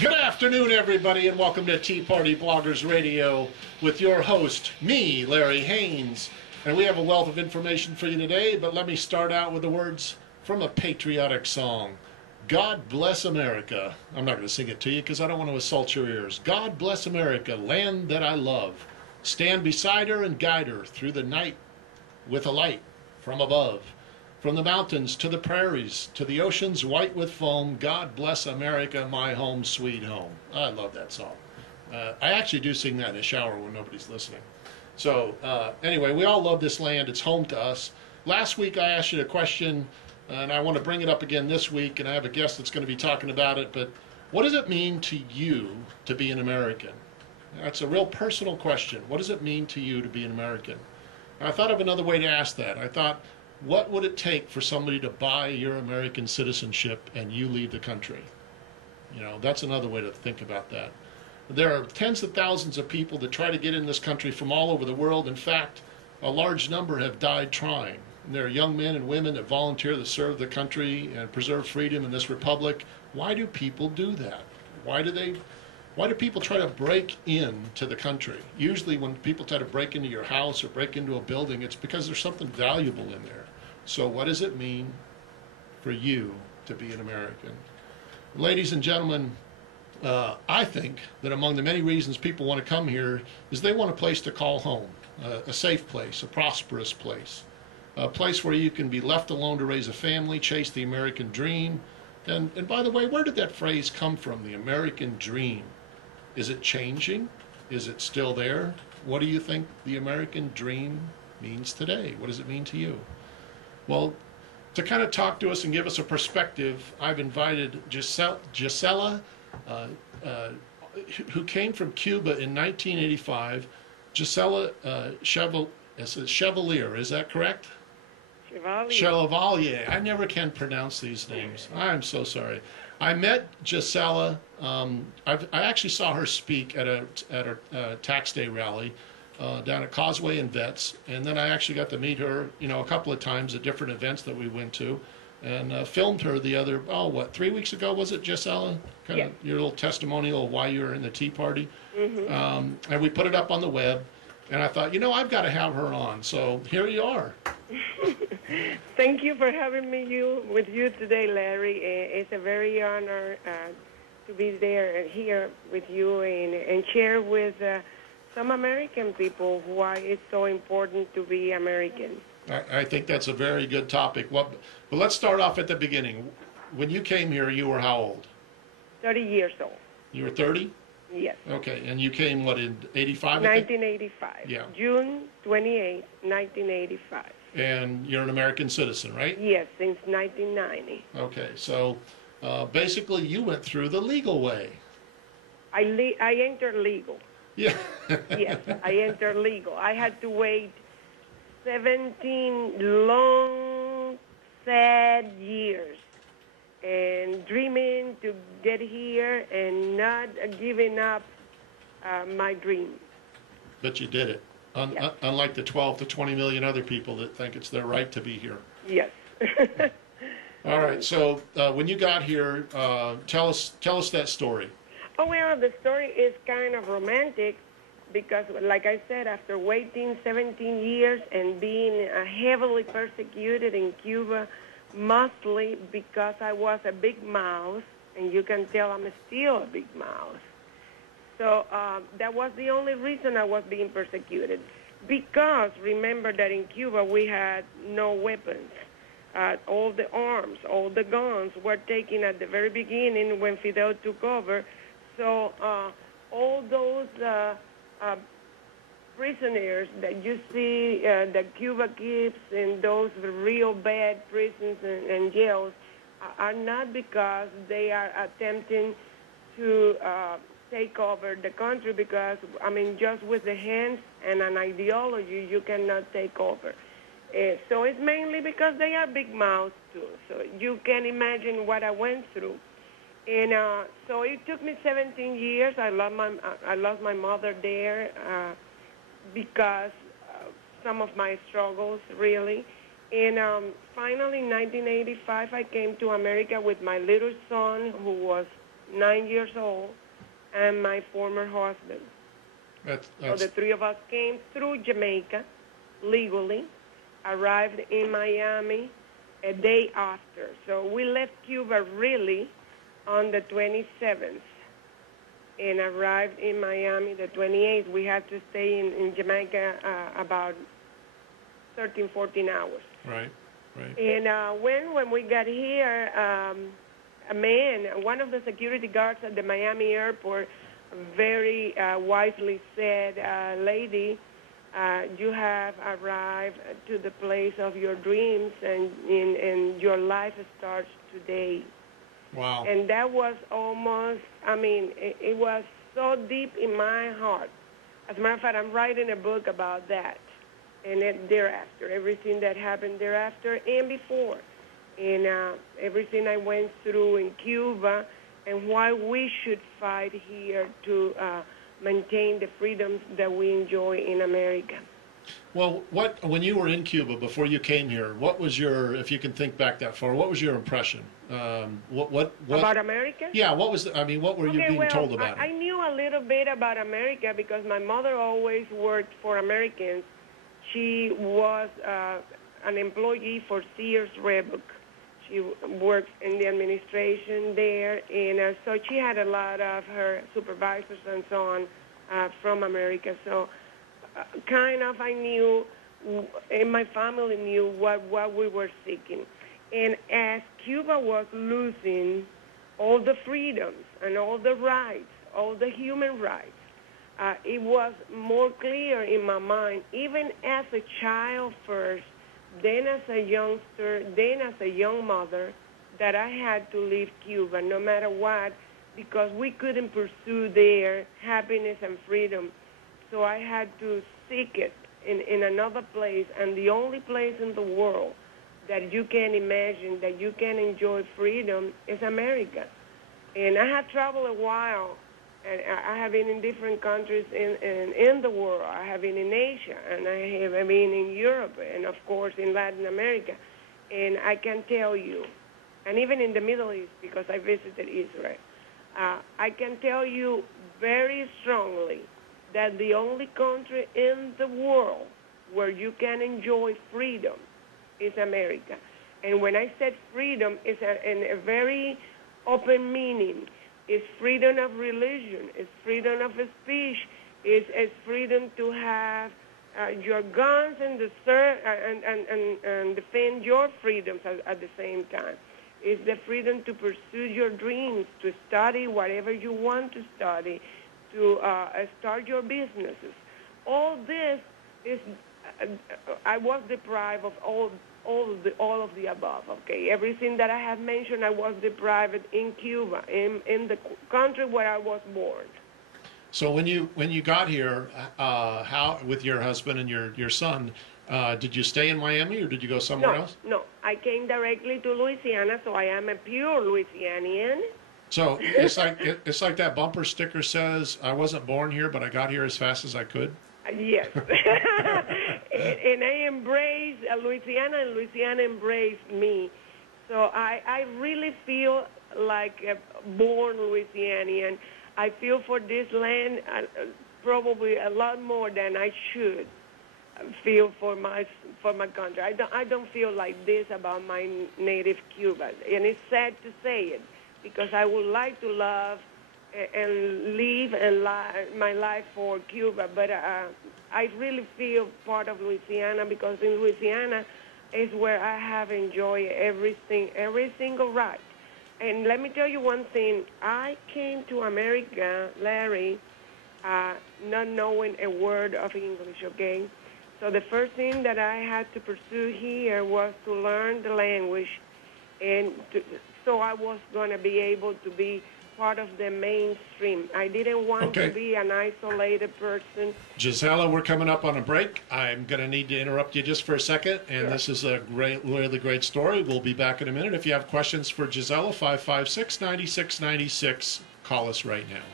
Good afternoon, everybody, and welcome to Tea Party Bloggers Radio with your host, me, Larry Haynes. And we have a wealth of information for you today, but let me start out with the words from a patriotic song. God bless America. I'm not going to sing it to you because I don't want to assault your ears. God bless America, land that I love. Stand beside her and guide her through the night with a light from above. From the mountains to the prairies, to the oceans white with foam, God bless America, my home, sweet home. I love that song. I actually do sing that in the shower when nobody's listening. So anyway, we all love this land. It's home to us. Last week I asked you a question, and I want to bring it up again this week, and I have a guest that's going to be talking about it. But what does it mean to you to be an American? That's a real personal question. What does it mean to you to be an American? And I thought of another way to ask that. I thought, what would it take for somebody to buy your American citizenship and you leave the country? You know, that's another way to think about that. There are tens of thousands of people that try to get in this country from all over the world. In fact, a large number have died trying. And there are young men and women that volunteer to serve the country and preserve freedom in this republic. Why do people do that? Why do people try to break into the country? Usually when people try to break into your house or break into a building, it's because there's something valuable in there. So what does it mean for you to be an American? Ladies and gentlemen, I think that among the many reasons people want to come here is they want a place to call home, a safe place, a prosperous place, a place where you can be left alone to raise a family, chase the American dream. And by the way, where did that phrase come from, the American dream? Is it changing? Is it still there? What do you think the American dream means today? What does it mean to you? Well, to kind of talk to us and give us a perspective, I've invited Gisela, who came from Cuba in 1985. Gisela Chavalier, is that correct? Chavalier. I never can pronounce these names. I'm so sorry. I met Gisela. I actually saw her speak at a tax day rally down at Causeway and Vets, and then I actually got to meet her, a couple of times at different events that we went to, and filmed her the other 3 weeks ago was it, Gisela? Kind of your little testimonial of why you were in the Tea Party, and we put it up on the web. And I thought, I've got to have her on. So here you are. Thank you for having me with you today, Larry. It's a very honor to be here with you and share with some American people why it's so important to be American. I think that's a very good topic. But let's start off at the beginning. When you came here, you were how old? 30 years old. You were 30? Yes. Okay, and you came, what, in 85? 1985. Yeah. June 28, 1985. And you're an American citizen, right? Yes, since 1990. Okay, so basically you went through the legal way. I entered legal. Yeah. Yes, I entered legal. I had to wait 17 long, sad years. And dreaming to get here and not giving up my dream. But you did it, yes. Unlike the 12 to 20 million other people that think it's their right to be here. Yes. All right, so when you got here, tell us that story. Oh, well, the story is kind of romantic because, like I said, after waiting 17 years and being heavily persecuted in Cuba, mostly because I was a big mouse, and you can tell I'm still a big mouse. So that was the only reason I was being persecuted. Because remember that in Cuba we had no weapons. All the arms, all the guns were taken at the very beginning when Fidel took over. So all those prisoners that you see that Cuba keeps in those real bad prisons and jails are not because they are attempting to take over the country, because, just with the hands and an ideology, you cannot take over. So it's mainly because they are big mouths, too. So you can imagine what I went through. And so it took me 17 years. I lost my mother there because some of my struggles, really. And finally, in 1985, I came to America with my little son, who was 9 years old, and my former husband. So the three of us came through Jamaica legally, arrived in Miami a day after. So we left Cuba really on the 27th and arrived in Miami the 28th. We had to stay in Jamaica about 13, 14 hours. Right, right. And when we got here, a man, one of the security guards at the Miami airport, very wisely said, lady, you have arrived to the place of your dreams, and your life starts today. Wow. And that was almost, I mean, it was so deep in my heart. As a matter of fact, I'm writing a book about that, and thereafter, everything that happened thereafter and before, and everything I went through in Cuba, and why we should fight here to maintain the freedoms that we enjoy in America. Well, when you were in Cuba before you came here, what was your, if you can think back that far, what was your impression? What about America? Yeah, what was what were you being told about I knew a little bit about America because my mother always worked for Americans. She was an employee for Sears Roebuck. She worked in the administration there, and so she had a lot of her supervisors and so on from America. So kind of I knew, and my family knew what we were seeking. And as Cuba was losing all the freedoms and all the rights, all the human rights, it was more clear in my mind, even as a child first, then as a youngster, then as a young mother, that I had to leave Cuba no matter what, because we couldn't pursue there happiness and freedom. So I had to seek it in another place, and the only place in the world that you can imagine that you can enjoy freedom is America. And I have traveled a while, and I have been in different countries in the world. I have been in Asia, and I have been in Europe, and of course in Latin America. And I can tell you, and even in the Middle East, because I visited Israel, I can tell you very strongly that the only country in the world where you can enjoy freedom is America. And when I said freedom, it's in a very open meaning. It's freedom of religion. It's freedom of speech. It's freedom to have your guns and defend your freedoms at the same time. It's the freedom to pursue your dreams, to study whatever you want to study, to start your businesses. All this is, I was deprived of all of the above, okay? Everything that I have mentioned, I was deprived in Cuba, in the country where I was born. So when you got here, how with your husband and your son, did you stay in Miami or did you go somewhere else? No, I came directly to Louisiana, so I am a pure Louisianian. So it's like that bumper sticker says, "I wasn't born here, but I got here as fast as I could." Yes. And I embrace Louisiana, and Louisiana embraced me. So I really feel like a born Louisianian. I feel for this land probably a lot more than I should feel for my country. I don't feel like this about my native Cuba, and it's sad to say it, because I would like to love and live my life for Cuba, but I really feel part of Louisiana, because in Louisiana is where I have enjoyed every single right. And let me tell you one thing. I came to America, Larry, not knowing a word of English, okay? So the first thing that I had to pursue here was to learn the language, and so I was going to be able to be part of the mainstream. I didn't want to be an isolated person. Gisela, we're coming up on a break. I'm going to need to interrupt you just for a second, and Sure. This is a really great story. We'll be back in a minute. If you have questions for Gisela, 556-9696, call us right now.